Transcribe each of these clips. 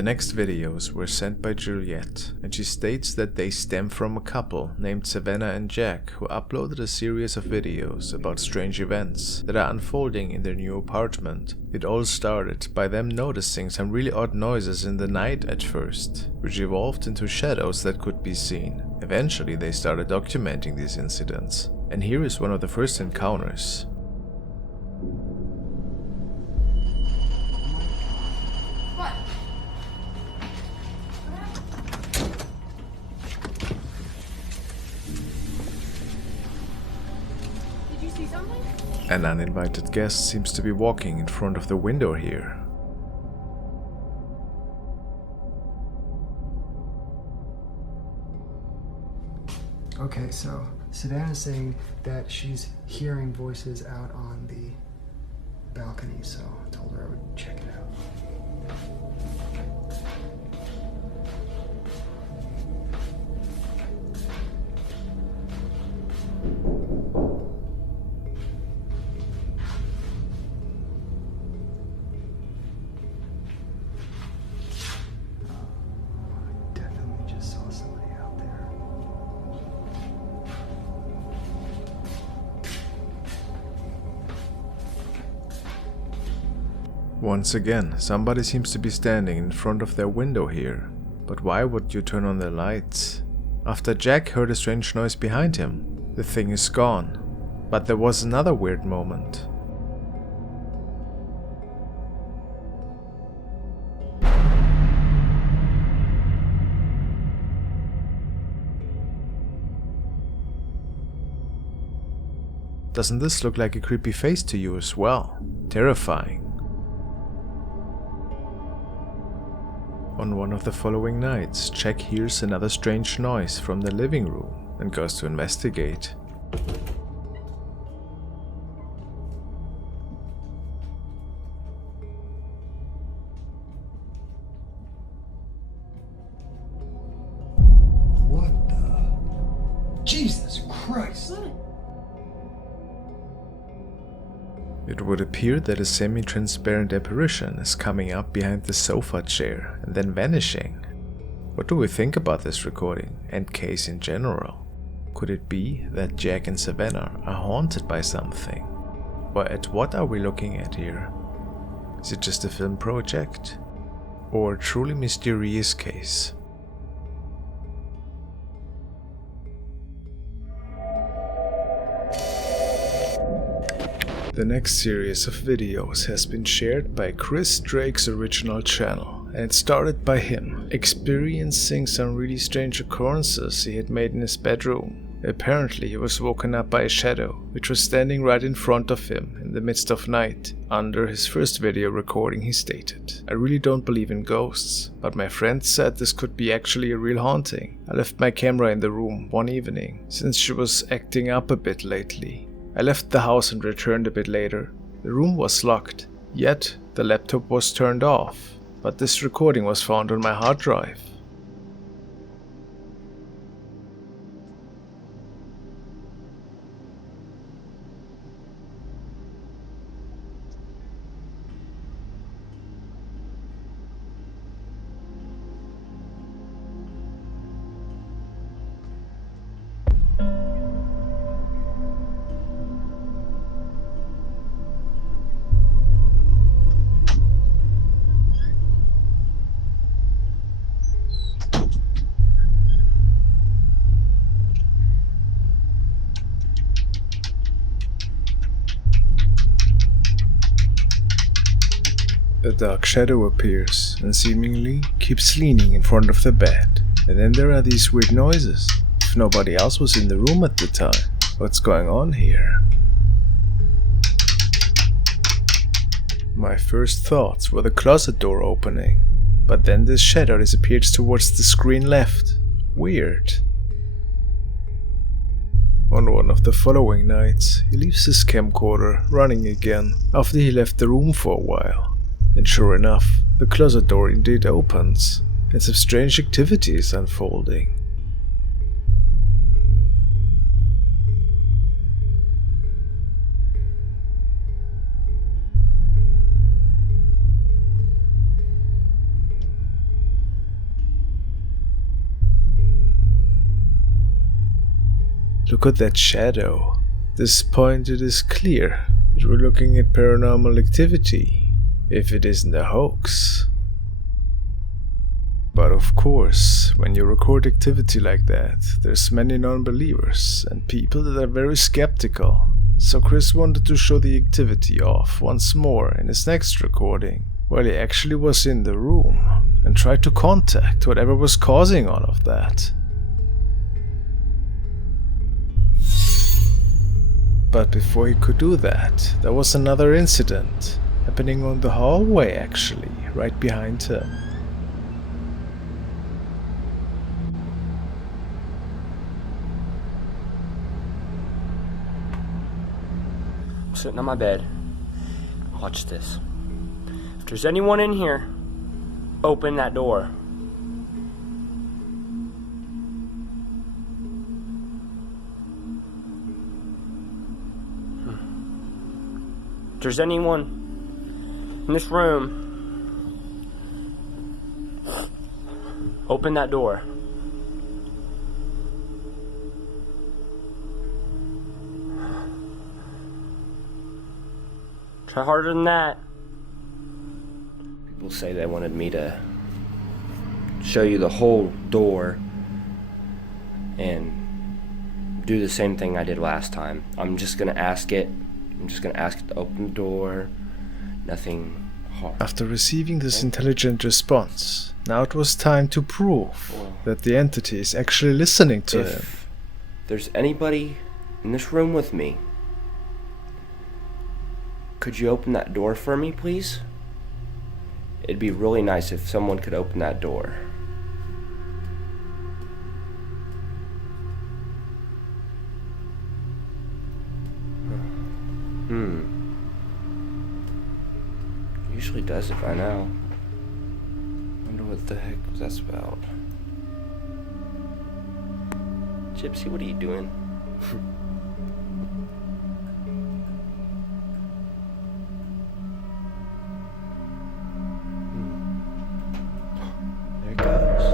The next videos were sent by Juliet, and she states that they stem from a couple named Savannah and Jack who uploaded a series of videos about strange events that are unfolding in their new apartment. It all started by them noticing some really odd noises in the night at first, which evolved into shadows that could be seen. Eventually they started documenting these incidents, and here is one of the first encounters. An uninvited guest seems to be walking in front of the window here. Okay, so Savannah's saying that she's hearing voices out on the balcony, so I told her I would check it out. Once again, somebody seems to be standing in front of their window here. But why would you turn on the lights? After Jack heard a strange noise behind him, the thing is gone. But there was another weird moment. Doesn't this look like a creepy face to you as well? Terrifying. On one of the following nights, Jack hears another strange noise from the living room and goes to investigate. What the? Jesus Christ! It would appear that a semi-transparent apparition is coming up behind the sofa chair and then vanishing. What do we think about this recording and case in general? Could it be that Jack and Savannah are haunted by something? Or at what are we looking at here? Is it just a film project? Or a truly mysterious case? The next series of videos has been shared by Chris Drake's original channel, and it started by him experiencing some really strange occurrences he had made in his bedroom. Apparently he was woken up by a shadow, which was standing right in front of him in the midst of night. Under his first video recording he stated, "I really don't believe in ghosts, but my friend said this could be actually a real haunting. I left my camera in the room one evening, since she was acting up a bit lately. I left the house and returned a bit later. The room was locked, yet the laptop was turned off, but this recording was found on my hard drive." A dark shadow appears and seemingly keeps leaning in front of the bed. And then there are these weird noises. If nobody else was in the room at the time, what's going on here? My first thoughts were the closet door opening, but then this shadow disappears towards the screen left. Weird. On one of the following nights, he leaves his camcorder running again after he left the room for a while. And sure enough, the closet door indeed opens, and some strange activity is unfolding. Look at that shadow. At this point it is clear that we're looking at paranormal activity, if it isn't a hoax. But of course, when you record activity like that, there's many non-believers and people that are very skeptical. So Chris wanted to show the activity off once more in his next recording, while he actually was in the room, and tried to contact whatever was causing all of that. But before he could do that, there was another incident, happening on the hallway actually, right behind him. I'm sitting on my bed. Watch this. If there's anyone in here, open that door. If there's anyone in this room, open that door. Try harder than that. People say they wanted me to show you the whole door and do the same thing I did last time. I'm just gonna ask it to open the door. Nothing hard. After receiving this intelligent response, now it was time to prove that the entity is actually listening to him. If there's anybody in this room with me, could you open that door for me, please? It'd be really nice if someone could open that door. Usually does it by now. Wonder what the heck was that about. Gypsy, what are you doing? There it goes.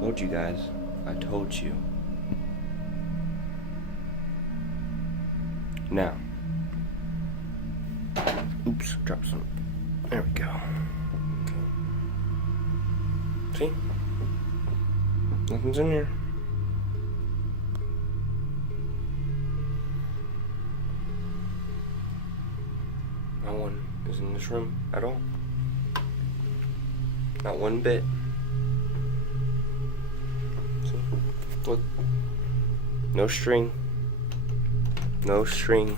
Told you guys. I told you. Now. Oops, drop some. There we go. Okay. See? Nothing's in here. No one is in this room at all. Not one bit. See? Look. No string. No string.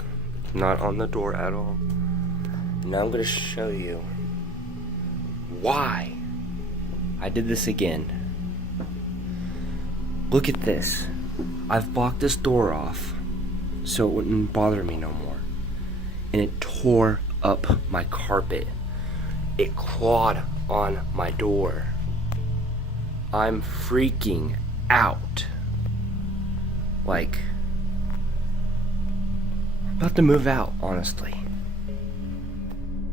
Not on the door at all. Now I'm going to show you why I did this again. Look at this. I've blocked this door off so it wouldn't bother me no more. And it tore up my carpet. It clawed on my door. I'm freaking out. Like, I'm about to move out, honestly.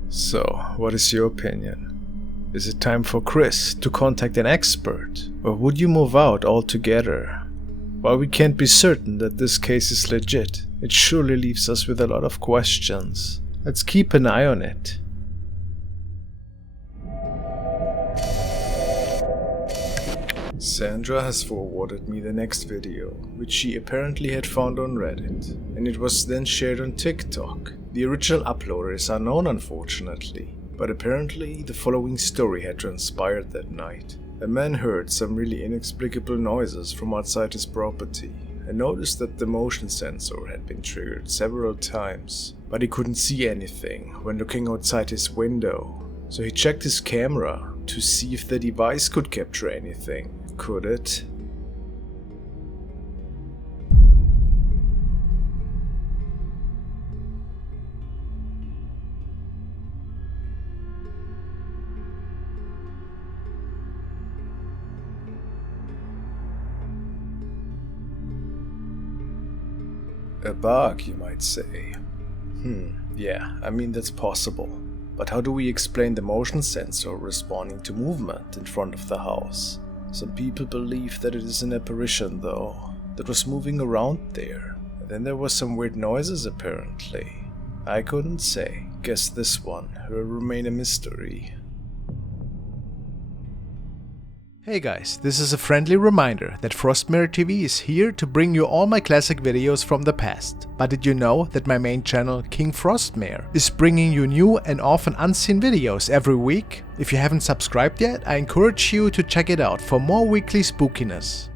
So, what is your opinion? Is it time for Chris to contact an expert, or would you move out altogether? While we can't be certain that this case is legit, it surely leaves us with a lot of questions. Let's keep an eye on it. Sandra has forwarded me the next video, which she apparently had found on Reddit, and it was then shared on TikTok. The original uploader is unknown, unfortunately, but apparently the following story had transpired that night. A man heard some really inexplicable noises from outside his property and noticed that the motion sensor had been triggered several times, but he couldn't see anything when looking outside his window. So he checked his camera to see if the device could capture anything. Could it? A bug, you might say. Yeah, I mean that's possible. But how do we explain the motion sensor responding to movement in front of the house? Some people believe that it is an apparition though, that was moving around there. And then there was some weird noises apparently. I couldn't say. Guess this one will remain a mystery. Hey guys, this is a friendly reminder that FrostmareTV is here to bring you all my classic videos from the past. But did you know that my main channel, King Frostmare, is bringing you new and often unseen videos every week? If you haven't subscribed yet, I encourage you to check it out for more weekly spookiness.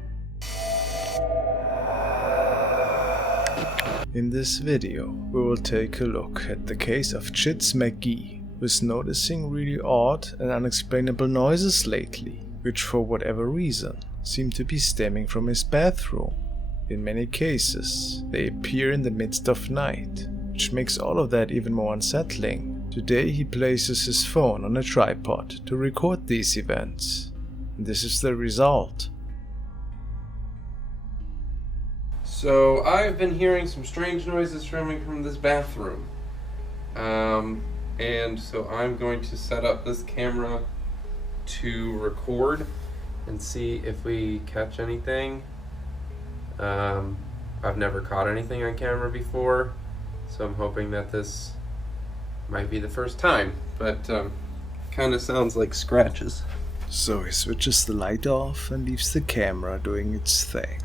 In this video, we will take a look at the case of Chits McGee, who is noticing really odd and unexplainable noises lately, which for whatever reason seem to be stemming from his bathroom. In many cases, they appear in the midst of night, which makes all of that even more unsettling. Today he places his phone on a tripod to record these events, and this is the result. So I've been hearing some strange noises coming from this bathroom, and so I'm going to set up this camera to record and see if we catch anything. I've never caught anything on camera before, so I'm hoping that this might be the first time, but kind of sounds like scratches. So he switches the light off and leaves the camera doing its thing.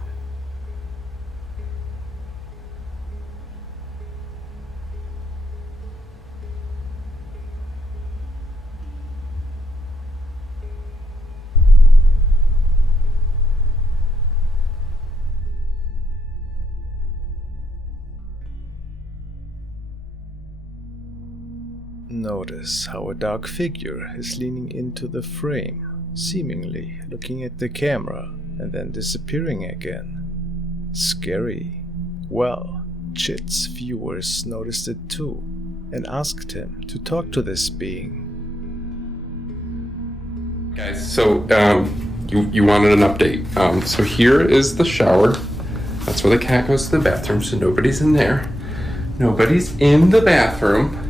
Notice how a dark figure is leaning into the frame, seemingly looking at the camera and then disappearing again. Scary. Well, Chit's viewers noticed it too and asked him to talk to this being. Guys, so you wanted an update. So here is the shower. That's where the cat goes to the bathroom, so nobody's in there. Nobody's in the bathroom.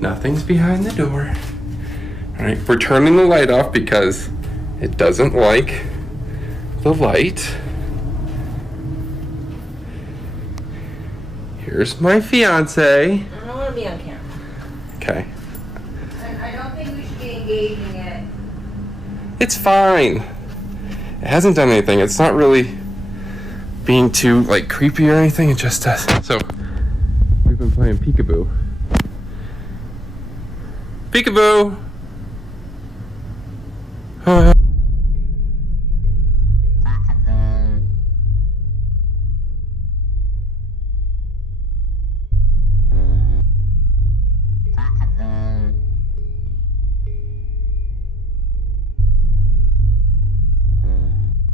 Nothing's behind the door. Alright, we're turning the light off because it doesn't like the light. Here's my fiance. I don't want to be on camera. Okay. I don't think we should be engaging it. It's fine. It hasn't done anything. It's not really being too creepy or anything. It just does. So we've been playing peekaboo. Peekaboo!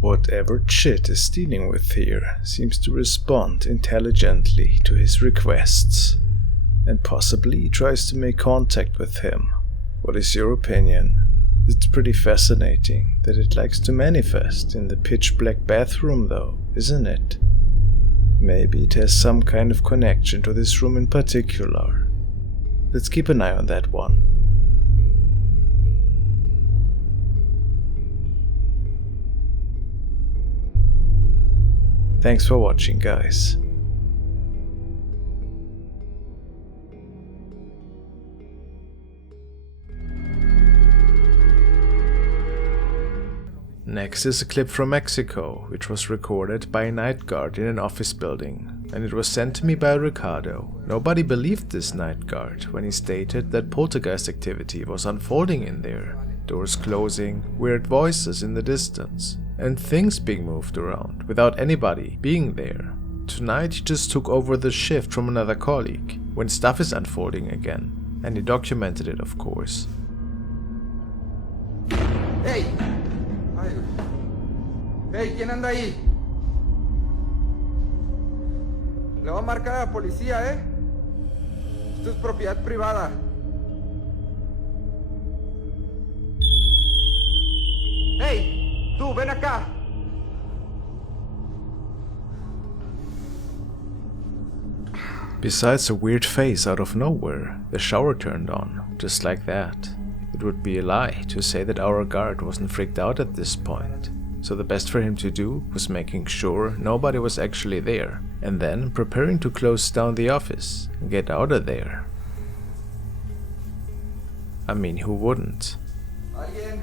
Whatever Chit is dealing with here seems to respond intelligently to his requests, and possibly tries to make contact with him. What is your opinion? It's pretty fascinating that it likes to manifest in the pitch black bathroom though, isn't it? Maybe it has some kind of connection to this room in particular. Let's keep an eye on that one. Thanks for watching, guys. Next is a clip from Mexico, which was recorded by a night guard in an office building, and it was sent to me by Ricardo. Nobody believed this night guard when he stated that poltergeist activity was unfolding in there. Doors closing, weird voices in the distance, and things being moved around without anybody being there. Tonight he just took over the shift from another colleague when stuff is unfolding again, and he documented it, of course. Hey! Hey, ¿quién anda ahí? Le voy a marcar a la policía, Esto es propiedad privada. Hey, tú, ven acá. Besides a weird face out of nowhere, the shower turned on, just like that. It would be a lie to say that our guard wasn't freaked out at this point. so the best for him to do was making sure nobody was actually there, and then preparing to close down the office and get out of there. I mean, who wouldn't? ¿Alguien?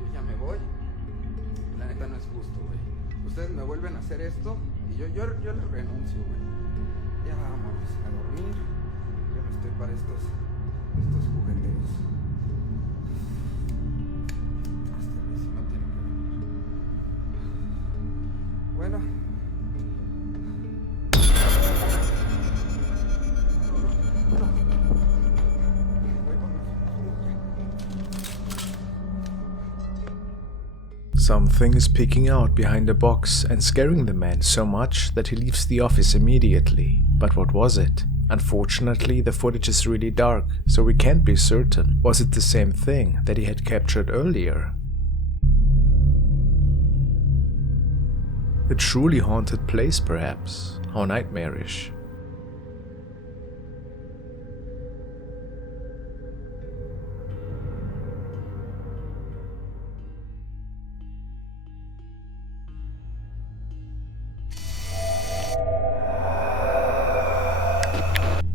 Yo ya me voy. La neta no es justo, güey. Ustedes me vuelven a hacer esto y yo les renuncio, güey. Ya vámonos a dormir. Yo no estoy para estos jugueteos. Este vecino tiene que venir. Bueno. Something is peeking out behind a box and scaring the man so much that he leaves the office immediately. But what was it? Unfortunately, the footage is really dark, so we can't be certain. Was it the same thing that he had captured earlier? A truly haunted place, perhaps? How nightmarish.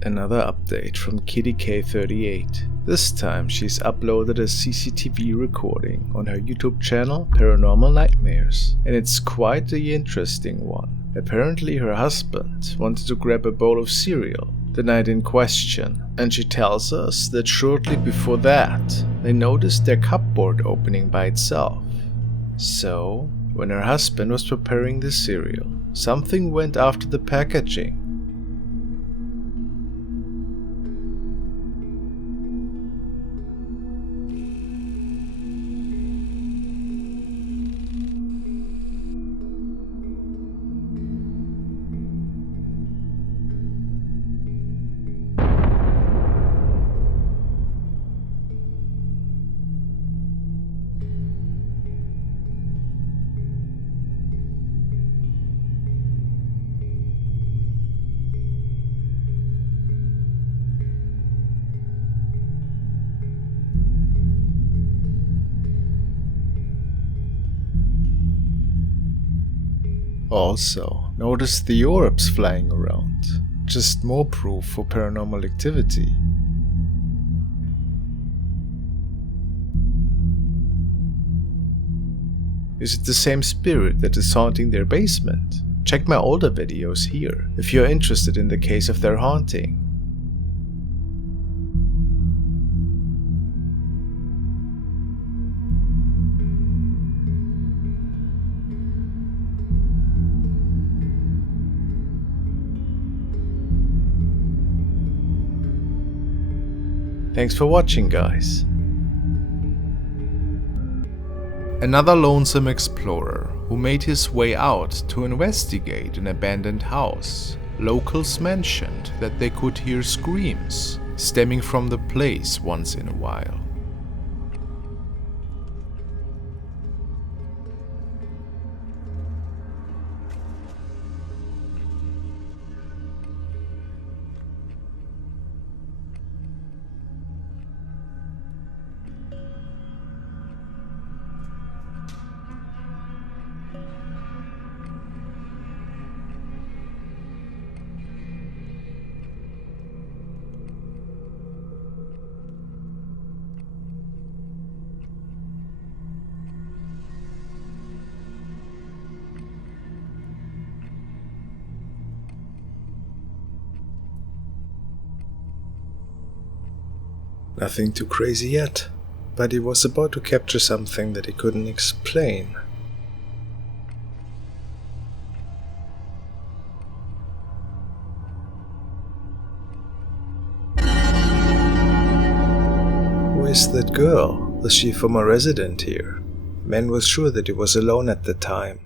Another update from Kitty K38. This time she's uploaded a CCTV recording on her YouTube channel Paranormal Nightmares, and it's quite the interesting one. Apparently her husband wanted to grab a bowl of cereal the night in question, and she tells us that shortly before that they noticed their cupboard opening by itself. So, when her husband was preparing the cereal, something went after the packaging. Also, notice the orbs flying around. Just more proof for paranormal activity. Is it the same spirit that is haunting their basement? Check my older videos here, if you're interested in the case of their haunting. Thanks for watching, guys. Another lonesome explorer who made his way out to investigate an abandoned house. Locals mentioned that they could hear screams stemming from the place once in a while. Nothing too crazy yet, but he was about to capture something that he couldn't explain. Who is that girl? Was she a former resident here? Man was sure that he was alone at the time.